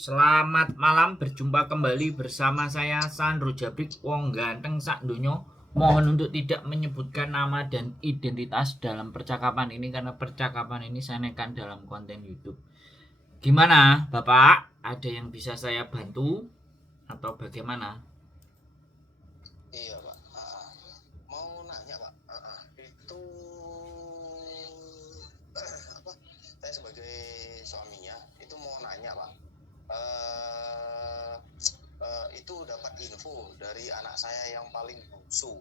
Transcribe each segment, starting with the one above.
Selamat malam, berjumpa kembali bersama saya Sandro Jabrik, wong ganteng sak donya. Mohon untuk tidak menyebutkan nama dan identitas dalam percakapan ini karena percakapan ini saya nekan dalam konten YouTube. Gimana, Bapak? Ada yang bisa saya bantu atau bagaimana? Iya Pak, mau nanya Pak, itu apa? Saya sebagai suaminya itu mau nanya Pak, itu dapat info dari anak saya yang paling bungsu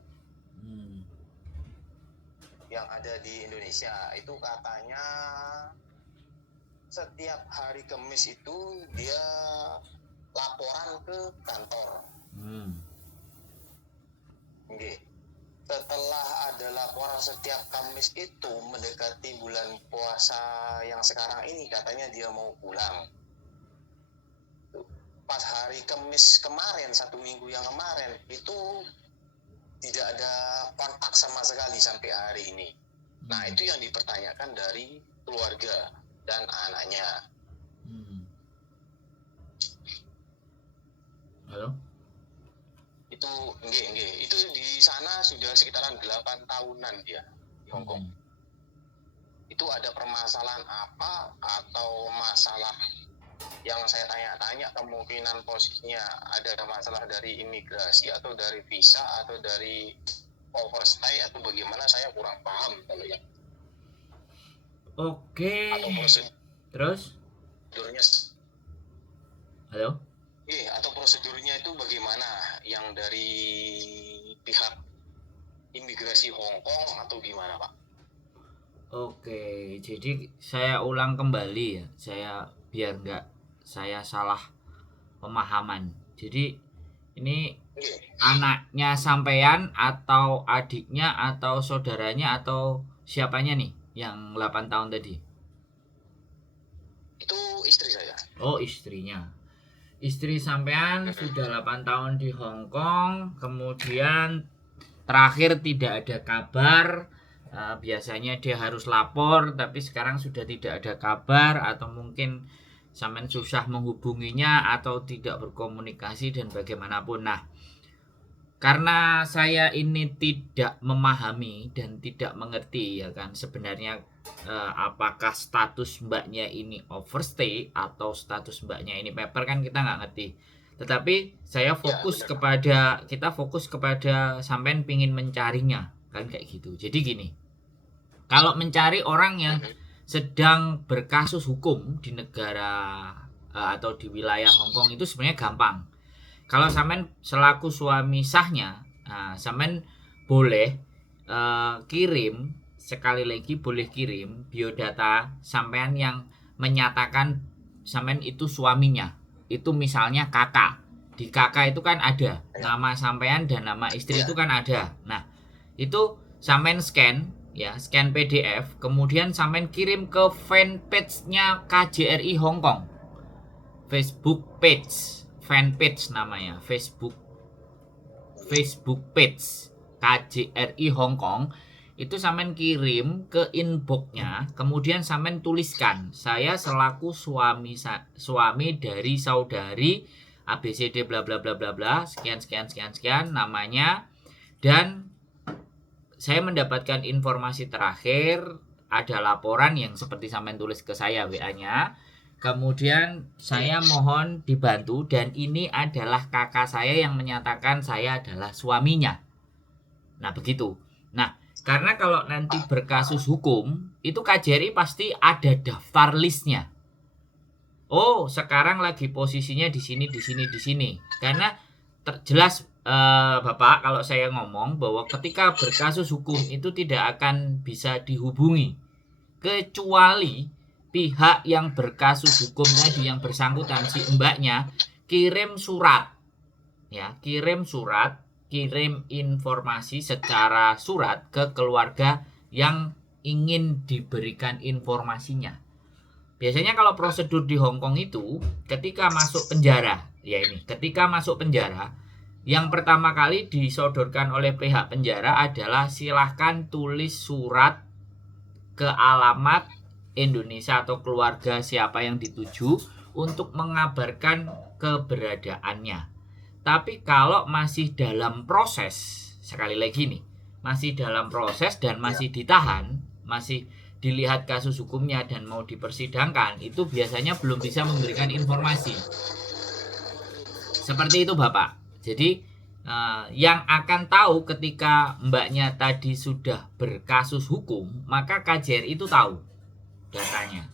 yang ada di Indonesia. Itu katanya setiap hari Kamis itu dia laporan ke kantor. Oke. Setelah ada laporan setiap Kamis itu mendekati bulan puasa yang sekarang ini katanya dia mau pulang. Pas hari Kamis kemarin, 1 minggu yang kemarin itu tidak ada kontak sama sekali sampai hari ini. Nah itu yang dipertanyakan dari keluarga dan anaknya. Halo? Itu itu di sana sudah sekitaran 8 tahunan dia di Hong Kong. Itu ada permasalahan apa atau masalah yang saya tanya-tanya, kemungkinan posisinya ada masalah dari imigrasi atau dari visa atau dari overstay atau bagaimana, saya kurang paham kalau ya. Oke. Atau Terus? prosedurnya. Halo? Atau prosedurnya itu bagaimana yang dari pihak imigrasi Hong Kong atau gimana Pak? Oke, jadi saya ulang kembali ya, biar nggak saya salah pemahaman. Jadi ini anaknya sampean atau adiknya atau saudaranya atau siapanya nih yang 8 tahun tadi? Itu istri saya. Oh, istrinya. Istri sampean sudah 8 tahun di Hong Kong, kemudian terakhir tidak ada kabar. Biasanya dia harus lapor, tapi sekarang sudah tidak ada kabar, atau mungkin sampean susah menghubunginya atau tidak berkomunikasi dan bagaimanapun. Nah, karena saya ini tidak memahami dan tidak mengerti ya kan sebenarnya apakah status mbaknya ini overstay atau status mbaknya ini paper, kan kita nggak ngerti. Tetapi saya fokus kita fokus kepada sampean pingin mencarinya kan, kayak gitu. Jadi gini, kalau mencari orang yang sedang berkasus hukum di negara atau di wilayah Hong Kong itu sebenarnya gampang. Kalau sampean selaku suami sahnya, sampean boleh kirim, sekali lagi boleh kirim biodata sampean yang menyatakan sampean itu suaminya. Itu misalnya kakak. Di kakak itu kan ada nama sampean dan nama istri itu kan ada. Nah, itu sampean scan ya, scan PDF, kemudian sampean kirim ke fanpage-nya KJRI Hong Kong. Facebook page, fanpage namanya, Facebook page KJRI Hong Kong. Itu sampean kirim ke inbox-nya, kemudian sampean tuliskan, saya selaku suami dari saudari ABCD bla bla bla bla bla, sekian namanya, dan saya mendapatkan informasi terakhir ada laporan yang seperti sampean tulis ke saya WA-nya. Kemudian saya mohon dibantu, dan ini adalah kakak saya yang menyatakan saya adalah suaminya. Nah, begitu. Nah, karena kalau nanti berkasus hukum, itu KJRI pasti ada daftar listnya. Oh, sekarang lagi posisinya di sini. Karena jelas Bapak, kalau saya ngomong bahwa ketika berkasus hukum itu tidak akan bisa dihubungi kecuali pihak yang berkasus hukum tadi yang bersangkutan, si mbaknya, kirim surat ya, kirim informasi secara surat ke keluarga yang ingin diberikan informasinya. Biasanya kalau prosedur di Hong Kong itu ketika masuk penjara, yang pertama kali disodorkan oleh pihak penjara adalah silahkan tulis surat ke alamat Indonesia atau keluarga siapa yang dituju untuk mengabarkan keberadaannya. Tapi kalau masih dalam proses, sekali lagi nih, masih dalam proses dan masih ditahan, masih dilihat kasus hukumnya dan mau dipersidangkan, itu biasanya belum bisa memberikan informasi. Seperti itu Bapak. Jadi yang akan tahu ketika mbaknya tadi sudah berkasus hukum, maka KJRI itu tahu datanya.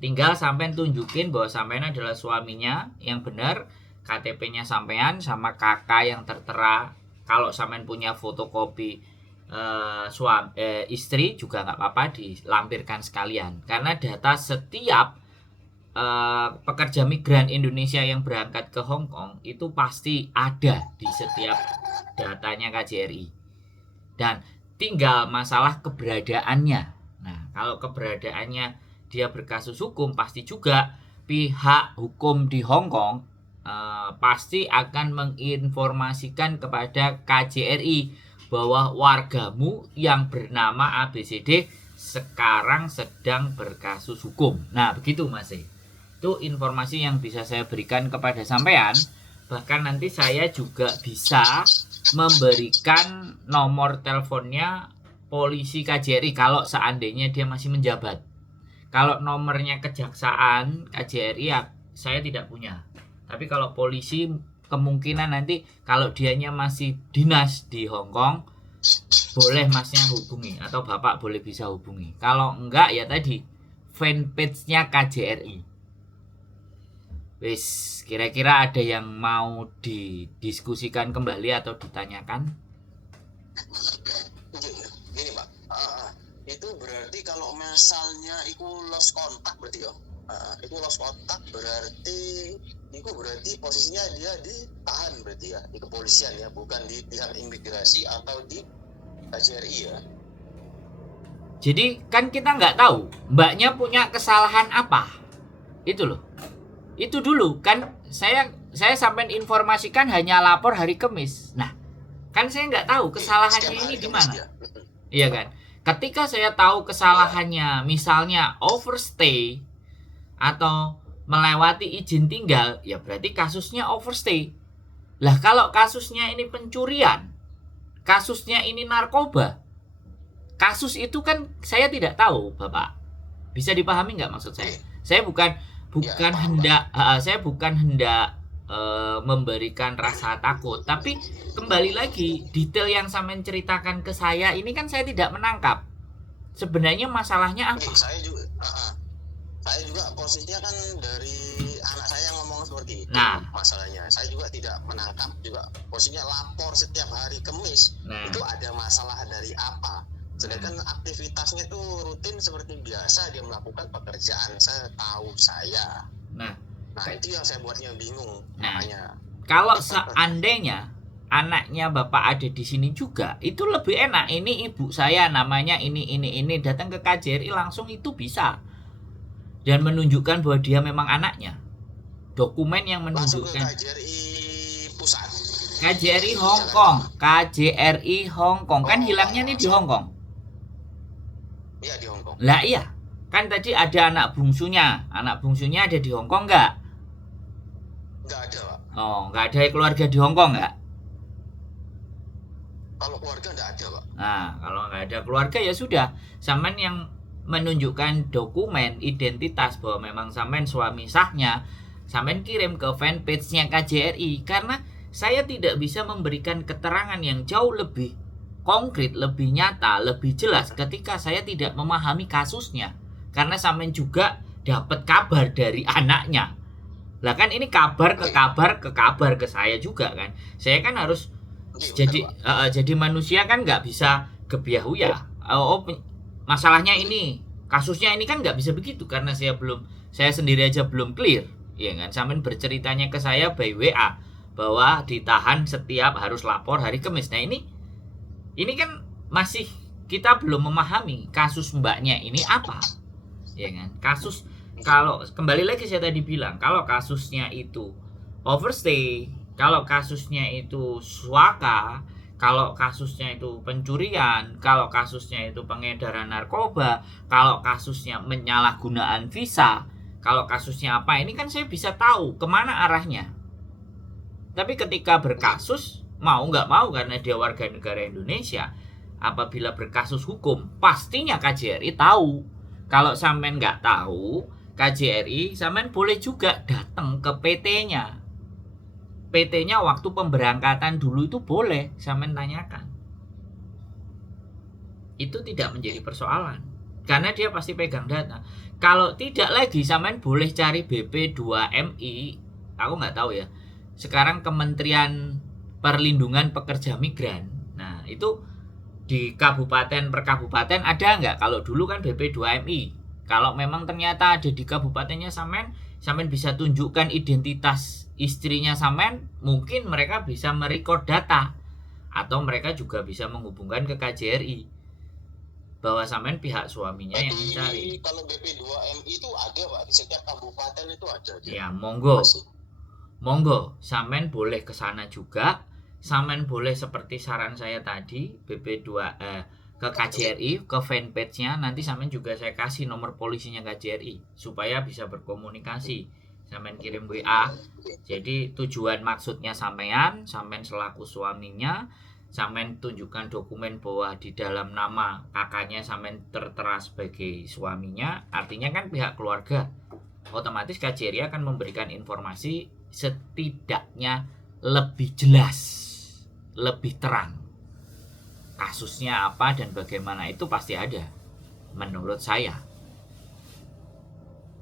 Tinggal sampean tunjukin bahwa sampean adalah suaminya yang benar, KTP-nya sampean sama kakak yang tertera. Kalau sampean punya fotokopi istri juga nggak apa-apa dilampirkan sekalian. Karena data setiap pekerja migran Indonesia yang berangkat ke Hong Kong itu pasti ada di setiap datanya KJRI. Dan tinggal masalah keberadaannya. Nah, kalau keberadaannya dia berkasus hukum, pasti juga pihak hukum di Hong Kong pasti akan menginformasikan kepada KJRI bahwa wargamu yang bernama ABCD sekarang sedang berkasus hukum. Nah, begitu Mas. Itu informasi yang bisa saya berikan kepada sampean. Bahkan nanti saya juga bisa memberikan nomor teleponnya polisi KJRI kalau seandainya dia masih menjabat. Kalau nomornya kejaksaan KJRI saya tidak punya. Tapi kalau polisi kemungkinan nanti kalau dianya masih dinas di Hong Kong, boleh masnya hubungi atau bapak boleh bisa hubungi. Kalau enggak ya tadi fanpage-nya KJRI. Wis, kira-kira ada yang mau didiskusikan kembali atau ditanyakan? Gini Pak, itu berarti kalau misalnya itu lost kontak berarti ya, itu lost kontak berarti itu berarti posisinya dia ditahan berarti ya di kepolisian ya, bukan di pihak imigrasi atau di KJRI ya. Jadi kan kita nggak tahu mbaknya punya kesalahan apa, itu loh. Itu dulu kan saya sampaikan informasikan hanya lapor hari Kamis. Nah, kan saya nggak tahu kesalahannya ini di mana. Iya kan? Ketika saya tahu kesalahannya misalnya overstay atau melewati izin tinggal, ya berarti kasusnya overstay. Lah kalau kasusnya ini pencurian, kasusnya ini narkoba, kasus itu kan saya tidak tahu, Bapak. Bisa dipahami nggak maksud saya? Saya bukan hendak memberikan rasa takut, tapi kembali lagi detail yang sampean ceritakan ke saya ini kan saya tidak menangkap sebenarnya masalahnya apa. Saya juga posisinya kan dari anak saya ngomong seperti itu. Nah, masalahnya saya juga tidak menangkap juga posisinya lapor setiap hari Kamis. Itu ada masalah dari apa? Sedangkan aktivitasnya itu rutin seperti biasa dia melakukan pekerjaan setahu saya. Nah itu yang saya buatnya bingung. Makanya kalau seandainya anaknya Bapak ada di sini juga, itu lebih enak. Ini ibu saya namanya ini datang ke KJRI langsung itu bisa. Dan menunjukkan bahwa dia memang anaknya. Dokumen yang menunjukkan KJRI pusat. KJRI Hong Kong. KJRI Hong Kong. Kan hilangnya nih di Hong Kong. Iya di Hong Kong. Lah iya. Kan tadi ada anak bungsunya. Anak bungsunya ada di Hong Kong enggak? Enggak ada, Pak. Oh, enggak ada keluarga di Hong Kong enggak? Kalau keluarga enggak ada, Pak. Nah, kalau enggak ada keluarga ya sudah. Sampean yang menunjukkan dokumen identitas bahwa memang sampean suami sahnya, sampean kirim ke fanpage-nya KJRI. Karena saya tidak bisa memberikan keterangan yang jauh lebih konkret, lebih nyata, lebih jelas ketika saya tidak memahami kasusnya. Karena sampean juga dapat kabar dari anaknya. Lah kan ini kabar ke kabar ke saya juga kan. Saya kan harus jadi manusia kan nggak bisa gebiahu ya. Masalahnya ini, kasusnya ini kan nggak bisa begitu karena saya sendiri aja belum clear, ya kan. Sampean berceritanya ke saya by WA bahwa ditahan setiap harus lapor hari Kamis. Nah ini kan masih kita belum memahami kasus mbaknya ini apa, ya kan. Kasus kalau kembali lagi saya tadi bilang kalau kasusnya itu overstay, kalau kasusnya itu suaka, kalau kasusnya itu pencurian, kalau kasusnya itu pengedaran narkoba, kalau kasusnya penyalahgunaan visa, Kalau kasusnya apa, ini kan saya bisa tahu kemana arahnya. Tapi ketika berkasus, mau nggak mau karena dia warga negara Indonesia, apabila berkasus hukum, pastinya KJRI tahu. Kalau sampean nggak tahu, KJRI sampean boleh juga datang ke PT-nya. PT-nya waktu pemberangkatan dulu itu boleh sampean tanyakan. Itu tidak menjadi persoalan. Karena dia pasti pegang data. Kalau tidak lagi, sampean boleh cari BP2MI. Aku nggak tahu ya. Sekarang Kementerian Perlindungan Pekerja Migran. Nah, itu di kabupaten per kabupaten ada nggak? Kalau dulu kan BP2MI. Kalau memang ternyata ada di kabupatennya sampean bisa tunjukkan identitas istrinya sampean, mungkin mereka bisa merecord data. Atau mereka juga bisa menghubungkan ke KJRI bahwa sampean pihak suaminya yang mencari. Kalau BP2MI itu ada Pak, di setiap kabupaten itu ada. Ya, monggo, sampean boleh ke sana juga. Sampean boleh seperti saran saya tadi, ke KJRI, ke fanpage-nya, nanti sampean juga saya kasih nomor polisinya KJRI supaya bisa berkomunikasi. Sampean kirim WA. Jadi tujuan maksudnya sampean selaku suaminya, sampean tunjukkan dokumen bahwa di dalam nama kakaknya sampean tertera sebagai suaminya, artinya kan pihak keluarga. Otomatis KJRI akan memberikan informasi setidaknya lebih jelas, lebih terang. Kasusnya apa dan bagaimana itu pasti ada. Menurut saya.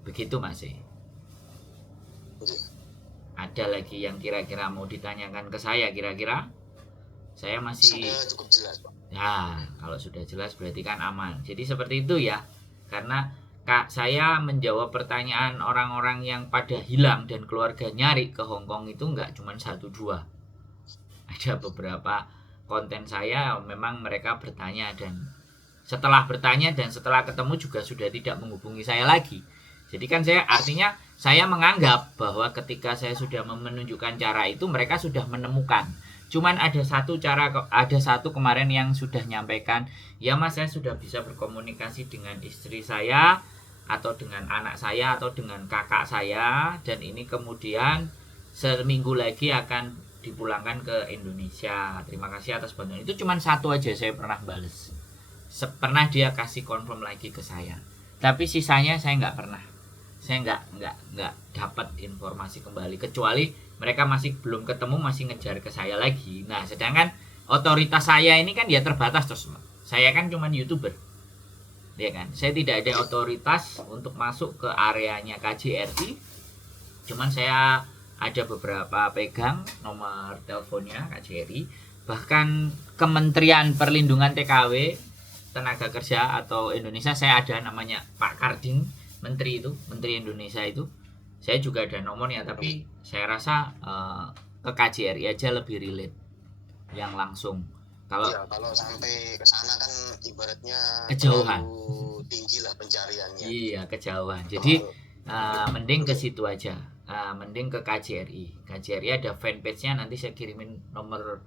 Begitu Mas. Ada lagi yang kira-kira mau ditanyakan ke saya kira-kira? Saya masih sudah cukup jelas Pak. Ya, kalau sudah jelas berarti kan aman. Jadi seperti itu ya. Karena saya menjawab pertanyaan orang-orang yang pada hilang dan keluarga nyari ke Hongkong itu nggak cuma 1-2. Ada beberapa konten saya memang mereka bertanya, dan setelah bertanya dan setelah ketemu juga sudah tidak menghubungi saya lagi. Jadi kan saya menganggap bahwa ketika saya sudah menunjukkan cara itu, mereka sudah menemukan. Cuman ada satu kemarin yang sudah nyampaikan, ya Mas, saya sudah bisa berkomunikasi dengan istri saya atau dengan anak saya atau dengan kakak saya, dan ini kemudian seminggu lagi akan dipulangkan ke Indonesia. Terima kasih atas bantuan. Itu cuma satu aja saya pernah bales. Pernah dia kasih confirm lagi ke saya. Tapi sisanya saya nggak pernah. Saya nggak dapat informasi kembali, kecuali mereka masih belum ketemu, masih ngejar ke saya lagi. Nah, sedangkan otoritas saya ini kan ya terbatas terus. Saya kan cuma YouTuber. Ya kan? Saya tidak ada otoritas untuk masuk ke areanya KJRI. Cuman saya ada beberapa pegang nomor teleponnya KJRI. Bahkan Kementerian Perlindungan TKW Tenaga Kerja atau Indonesia, saya ada namanya Pak Karding, Menteri Indonesia itu. Saya juga ada nomornya, tapi saya rasa ke KJRI aja lebih relate yang langsung. Kalau sampai ke sana kan ibaratnya kejauhan, tinggi lah pencariannya. Iya, kejauhan. Jadi mending ke situ aja. Mending ke KJRI. KJRI ada fanpage-nya, nanti saya kirimin nomor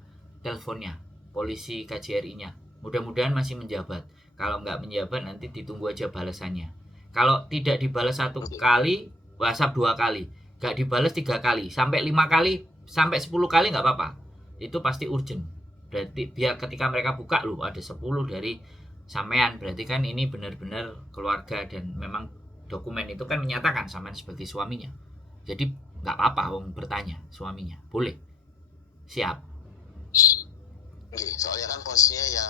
teleponnya polisi KJRI-nya. Mudah-mudahan masih menjabat. Kalau nggak menjabat, nanti ditunggu aja balasannya. Kalau tidak dibalas 1 kali, WhatsApp 2 kali, nggak dibalas 3 kali, sampai 5 kali, sampai 10 kali nggak apa-apa. Itu pasti urgent. Berarti biar ketika mereka buka, loh ada 10 dari sampean, berarti kan ini benar-benar keluarga, dan memang dokumen itu kan menyatakan sampean sebagai suaminya. Jadi nggak apa-apa wong bertanya suaminya, boleh. Siap. Soalnya kan posisinya ya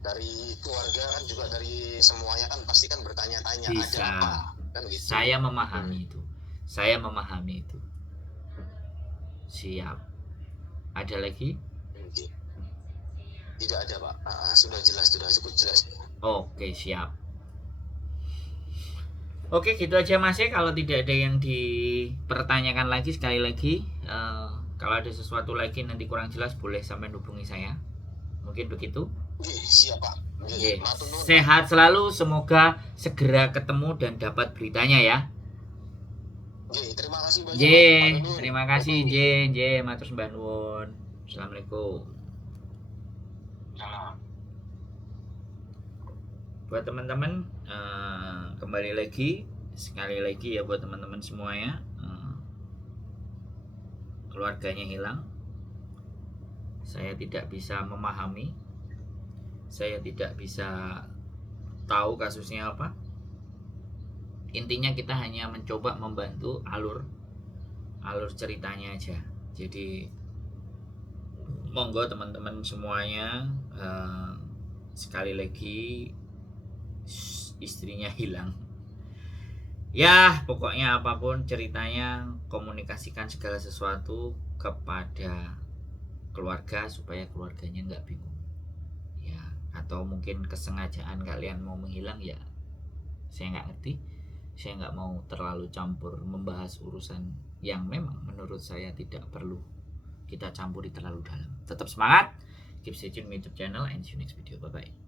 dari keluarga kan juga dari semuanya kan pasti kan bertanya-tanya Bisa. ada apa kan gitu. Saya memahami itu. Siap. Ada lagi? Tidak ada Pak. Sudah jelas, sudah cukup jelas. Oke, siap. Oke, gitu aja Mas ya. Kalau tidak ada yang dipertanyakan lagi, sekali lagi kalau ada sesuatu lagi nanti kurang jelas, boleh sampai hubungi saya. Mungkin begitu. Siap Pak. Sehat selalu, semoga segera ketemu dan dapat beritanya ya. Terima kasih banyak. Terima kasih matur sembah nuwun. Assalamualaikum. Buat teman-teman, kembali lagi sekali lagi ya buat teman-teman semuanya, keluarganya hilang. Saya tidak bisa memahami, saya tidak bisa tahu kasusnya apa. Intinya kita hanya mencoba membantu alur ceritanya aja. Jadi monggo teman-teman semuanya, sekali lagi istrinya hilang. Ya pokoknya apapun ceritanya, komunikasikan segala sesuatu kepada keluarga supaya keluarganya nggak bingung ya. Atau mungkin kesengajaan kalian mau menghilang, ya saya nggak ngerti. Saya nggak mau terlalu campur membahas urusan yang memang menurut saya tidak perlu kita campuri terlalu dalam. Tetap semangat, keep stay tune YouTube channel, and see you next video. Bye bye.